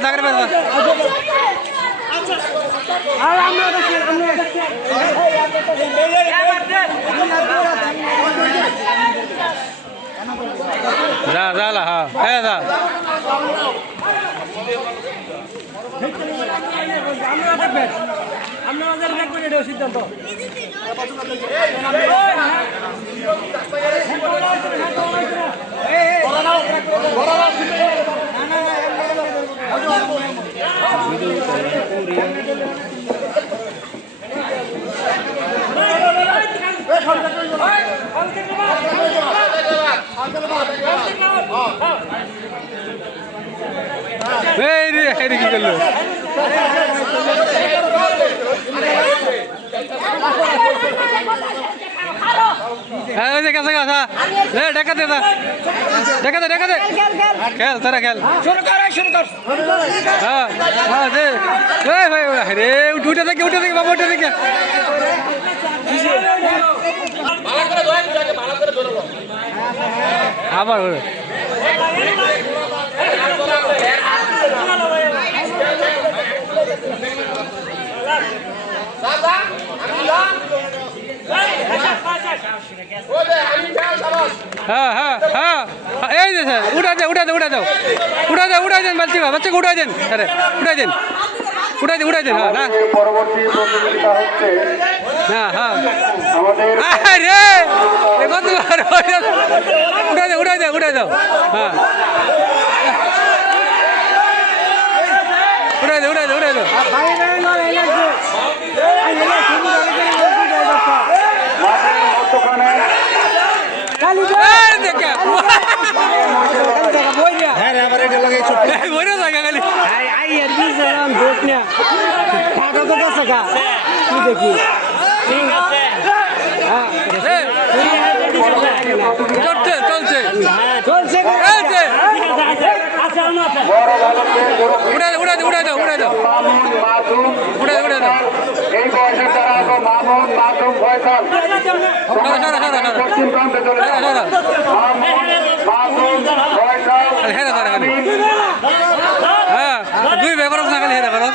জাগরে বের যা যা হ্যাঁ যা সিদ্ধান্ত কি করলো খেল তারা খেল উঠে থেকে বাবা উঠে থেকে আবার হ্যাঁ হ্যাঁ হ্যাঁ এই যে স্যার উঠাই দেন বাচ্চাকে উঠাই দেন আরে উঠাই দেন হ্যাঁ না পরবর্তী প্রতিযোগিতা হচ্ছে হ্যাঁ হ্যাঁ আমাদের রে উঠাই দাও হ্যাঁ উঠাই দাও দেখি চলছে উড়াই দাও এই বয়সের যারা মামুন মাসুম ফয়সাল পশ্চিম প্রান্তে চলে হ্যাঁ দুই ব্যাপার না খালি হেরা করো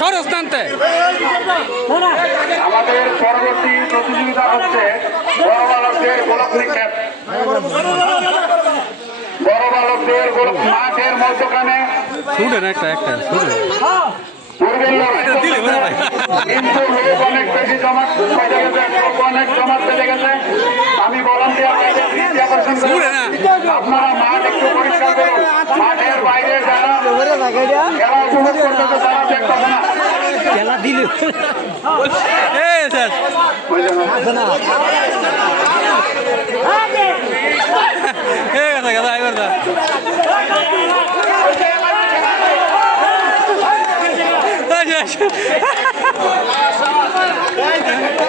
সরস্থানতে আমাদের পরবর্তী প্রতিযোগিতা হচ্ছে বড় বালকদের গোলক নিক্ষেপ মাঠের মধ্যখানে কিন্তু লোক অনেক বেশি জমাট বেঁধে গেছে আমি ভলান্টিয়ার আপনারা মাঠ একটু পরিষ্কার করুন মাঠের বাইরে যারা খেলা উপভোগ করতেছে তারা দেখতেছে না খেলা দিল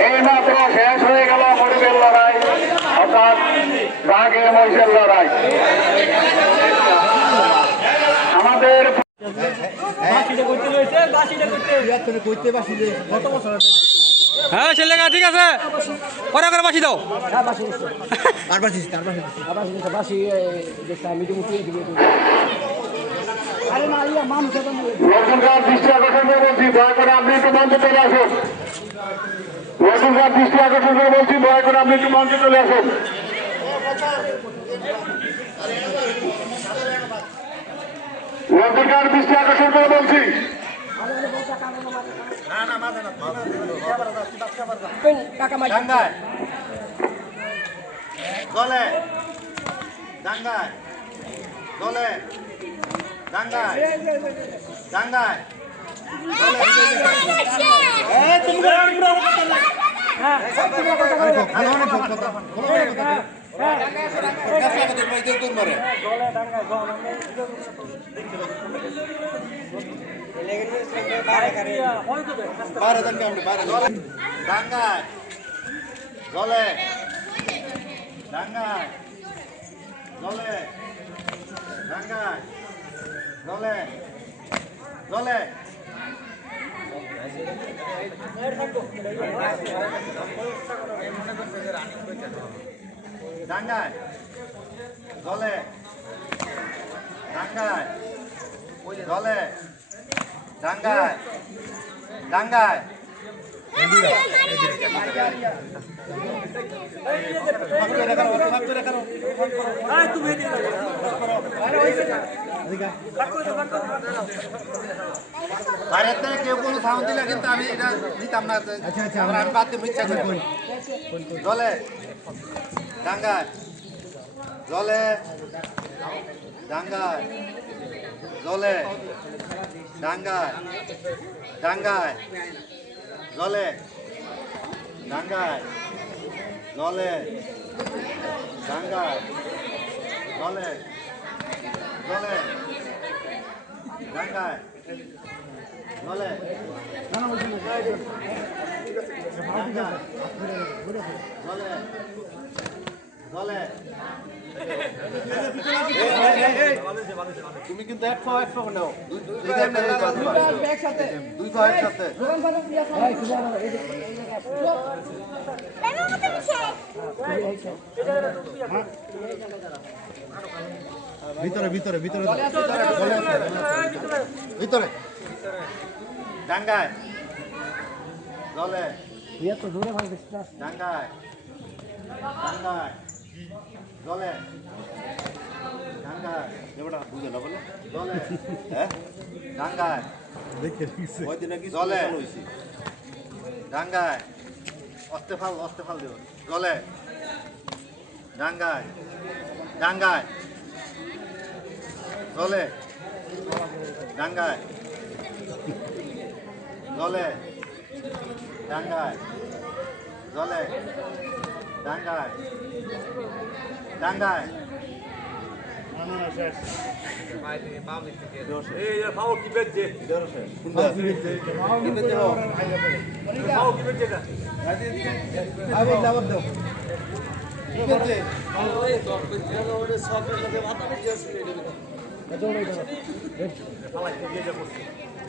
এইমাত্র শেষ হয়ে গেল মরিবের লড়াই অর্থাৎ বাঘের মহিষের লড়াই আমাদের হ্যাঁ ছেলেগা ঠিক আছে পরে করে বাসি দাও নতুনকার দৃষ্টি আকর্ষণ করে বলছি দয়া করে আপনি একটু মঞ্চে চলে আসুন নতুনকার দৃষ্টি আকর্ষণ করে বলছি দয়া করে আপনি একটু মঞ্চে চলে আসুন নতুনকার দৃষ্টি আকর্ষণ করে বলছি দলে দাঙ্গায় দলে দাঙ্গায় দাঙ্গায় দাঙ্গায় দলে দাঙ্গায় দলে ডাঙ্গায় জলে জলে ডাঙ্গায় জলে ডাঙ্গায় জলে ডাঙ্গায় ডাঙ্গায় বাইরের থেকে কেউ কোনো সাউন্ড দিলে কিন্তু আমি এটা দিতাম না। আমরা আমি বাদ দিয়ে ইচ্ছা করি জলে ডাঙ্গায় জলে ডাঙ্গায় জলে ডাঙ্গায় ডাঙ্গায় জলে ডাঙ্গায় জলে ডাঙ্গায় জলে জলে ডাঙ্গায় জলে জলে জলে তুমি কিন্তু একশো নাও দুইশো একসাথে ভিতরে ভিতরে ভিতরে ভিতরে ডাঙ্গায় জলে ডাঙ্গায় ডাঙ্গায় জলে ডাঙ্গায় এবারটা বুঝে না বলে জলে হ্যাঁ ডাঙ্গায় দেখে দিছে ওই দিনে কি জলে ডাঙ্গায় অস্তে ফাল দেব জলে ডাঙ্গায় ডাঙ্গায় জলে ডাঙ্গায় জলে ডাঙ্গায় জলে ডাঙ্গায় ডাঙ্গায়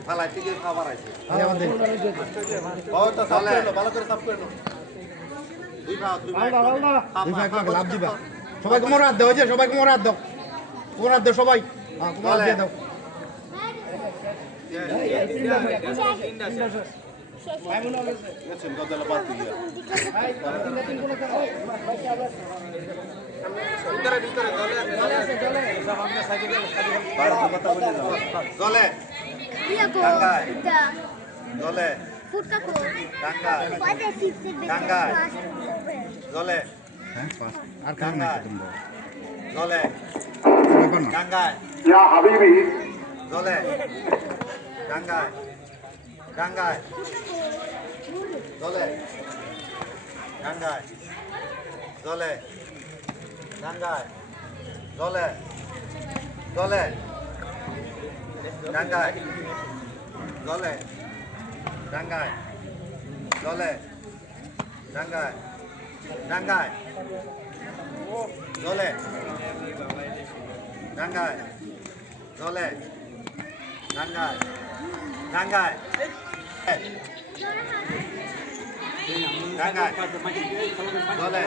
ফালাই থেকে খাবার আছে ভালো করে সাফ করে নাও দুই ভাগ লাভ দিবা সবাইকে মোরাদ দাও যে সবাইকে মোরাদ দাও সবাই মোরাদ দিয়ে দাও জলে ডাঙ্গায় জলে ডাঙ্গায় ডাঙ্গায় জলে আর কাম নাই জলে ব্যাপার না ডাঙ্গায় ইয়া হাবিবি জলে ডাঙ্গায় ডাঙ্গায় জলে ডাঙ্গায় জলে ডাঙ্গায় জলে জলে ডাঙ্গায় জলে ডাঙ্গায় জলে ডাঙ্গায় ডাঙ্গায় জলে ডাঙ্গায় জলে ডাঙ্গায় ডাঙ্গায় ডাঙ্গায় জলে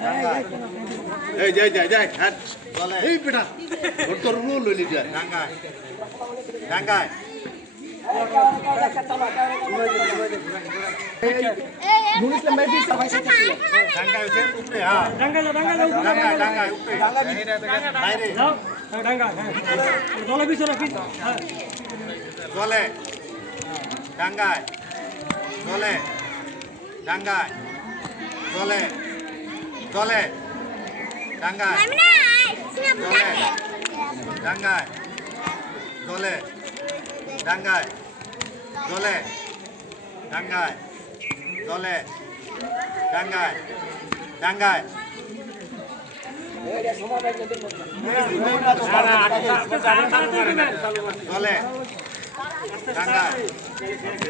ডাঙ্গায় এই যাই হাত জলে এই বেটা ওর তো রুল লইলি যায় ডাঙ্গায় ডাঙ্গায় ডাঙ্গায় হচ্ছে উপরে হ্যাঁ ডাঙ্গায় উপরে বাইরে জলে ডাঙ্গায় জলে ডাঙ্গায় জলে জলে ডাঙ্গায় জলে ডাঙ্গায় জলে ডাঙ্গায় জলে ডাঙ্গায় জলে ডাঙ্গায় ডাঙ্গায় জলে ডাঙ্গায়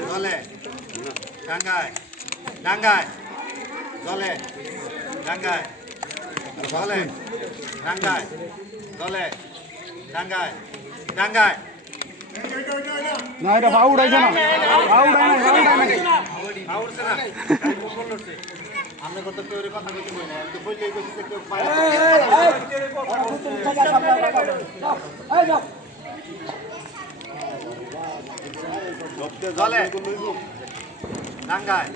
জলে ডাঙ্গায় ডাঙ্গায় জলে ডাঙ্গায় জলে ডাঙ্গায় জলে ডাঙ্গায় ডাঙ্গায় না এটা ফাউ উড়াইছে না ফাউ উড়াই না আউটছে না বলছে আমরা কত কেউ কথা কইতে কই না তো কইলেই কইছে কেউ পায় জলে ডাঙ্গায়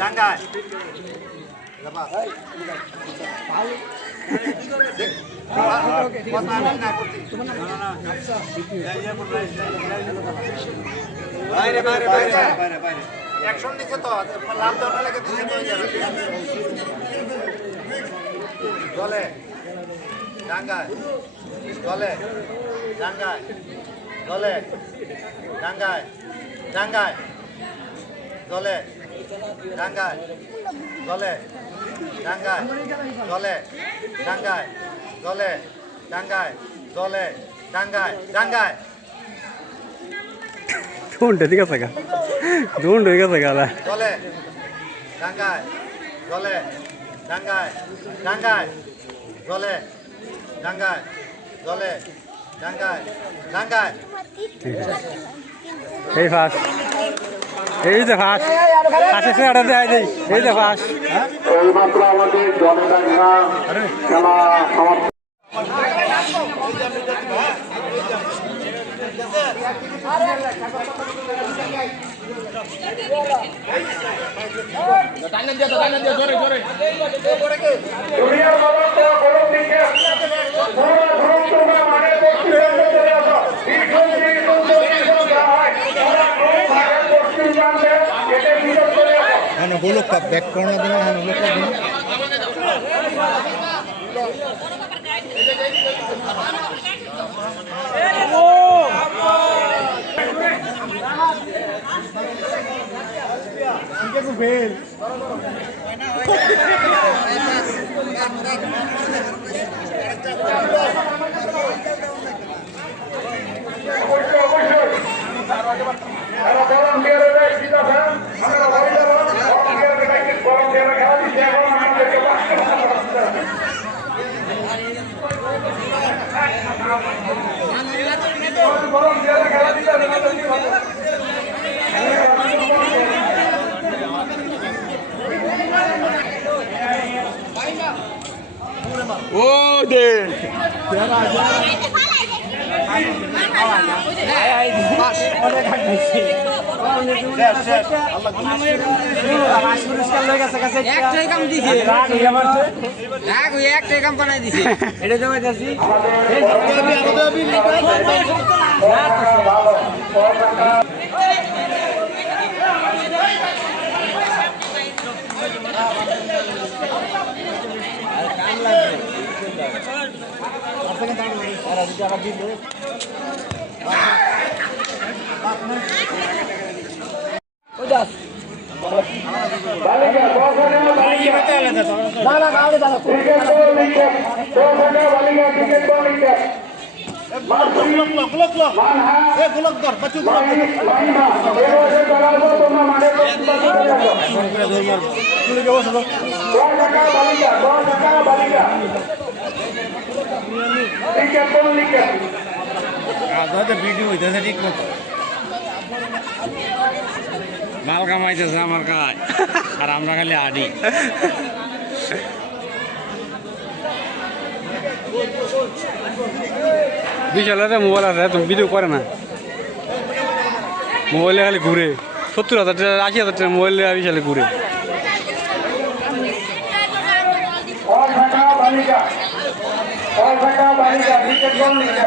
ডাঙ্গায় কথা আমি না করছি বাইরে বাইরে বাইরে বাইরে বাইরে অ্যাকশন নিচ্ছে তো লাভ দেওয়ার লাগে দিচ্ছে জলে ডাঙ্গায় জলে ডাঙ্গায় জলে ডাঙ্গায় ডাঙ্গায় জলে ডাঙ্গায় জলে ডাঙ্গায় জলে ডাঙ্গায় জলে ডাঙ্গায় জলে ডাঙ্গায় ডাঙ্গায় ধুন্ড ঠিক আছে গা ধুন্ড হয়ে গেছে গালা জলে ডাঙ্গায় জলে ডাঙ্গায় ডাঙ্গায় জলে ডাঙ্গায় জলে ডাঙ্গায় ডাঙ্গায় এই ফাঁস এই যে ফাঁস ফাঁসে চেয়ারটা দেয় দেই এই যে ফাঁস এইমাত্র আমাদের জলডাঙ্গা খেলা সমাপ্ত। দুনিয়ার সমস্ত গরম দিকে পুরো ধরুন তোমরা মাঠে পশ্চিমবঙ্গে চলে আসো। পশ্চিম প্রান্তে এতে ভিতর চলে আসো। হ্যাঁ গোলক কাপ ব্যাক করোনা দিন হ্যাঁ গোলক কাপ দিন ফেল অবশ্যই অবশ্যই এরা গরম দিয়ে দেয় ঠিক আছে আমরা বলে দেবো গরম দিয়ে খেলা দিচ্ছে এখন আমাদেরকে গরম দিয়ে খেলা দিচ্ছে ও দে একটাই কাম বানাই দিছে এটা জমা দিছি বালিকা দর্শনে বালিকা দাদা গাড়ি দাদা ক্রিকেট বল লিখে দর্শনে বালিকা ক্রিকেট বল লিখে মানহা গোলক দর বাচ্চু মাইমা এরোসে চলাবো তোমরা মাঠে চলে আসো। 10 টাকা বালিকা ক্রিকেট বল লিখে ভিডিও হইতেছে ঠিক মতো মাল কামাইতেছে আমার কাজ আর আমরা খালি আডি বিশাল একটা মোবাইল আছে তুমি ভিডিও করে না মোবাইলে খালি ঘুরে 70,000 টাকা 80,000 টাকা মোবাইলে বিশালে ঘুরে 10 টাকা বালিকা ক্রিকেট বল লিখে